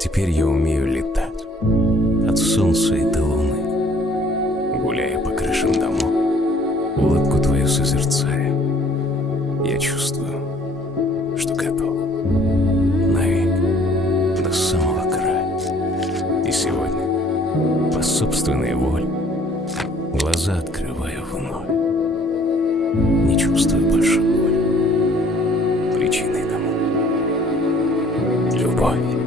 Теперь я умею летать от солнца и до луны, гуляя по крышам домов, улыбку твою созерцая. Я чувствую, что готов навек до самого края. И сегодня, по собственной воле, глаза открываю вновь. Не чувствую больше боли. Причиной тому любовь.